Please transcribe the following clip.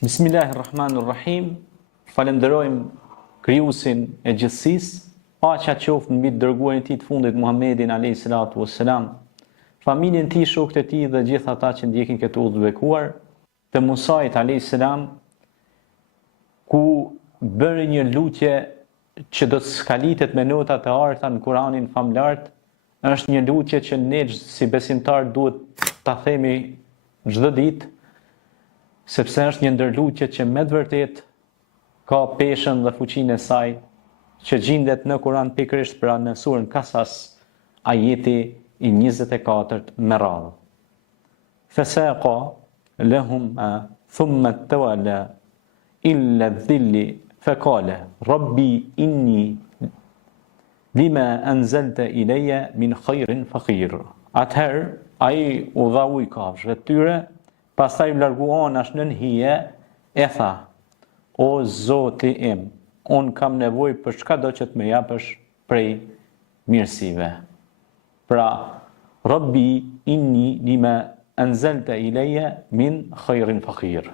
Bismillahirrahmanirrahim. Falenderojmë Krijuesin e gjithësisë, paqja qoftë mbi të dërguarin e tij të fundit Muhammedin alayhis salatu wassalam, familjen e tij, shokët e tij dhe gjithë ata që ndjekin këtë udhë të bekuar, të Musait alayhis salam, ku bëri një lutje që do të skalitet me notat e arta në Kur'anin famlart. Është një lutje që ne si besimtar duhet ta themi çdo ditë, sepse është një ndër lutjet që me të vërtet ka peshën dhe fuqinë e saj, që gjendet në Kur'an pikërisht pra në surën Kasas, ajeti i 24 me radhë. Fasaqa lahum thumma tawalla illa dhilli faqala rabbi inni lima anzalta ilayya min khairin faqir. Atëherë ai u dha ujë kafshëve të tyre, pastaj u largu anash nën hije, e tha: O Zoti im, unë kam nevojë për çkado që të më japësh prej mirësive. Pra, Rabbi inni lima anzalta ilayya min khairin faqir.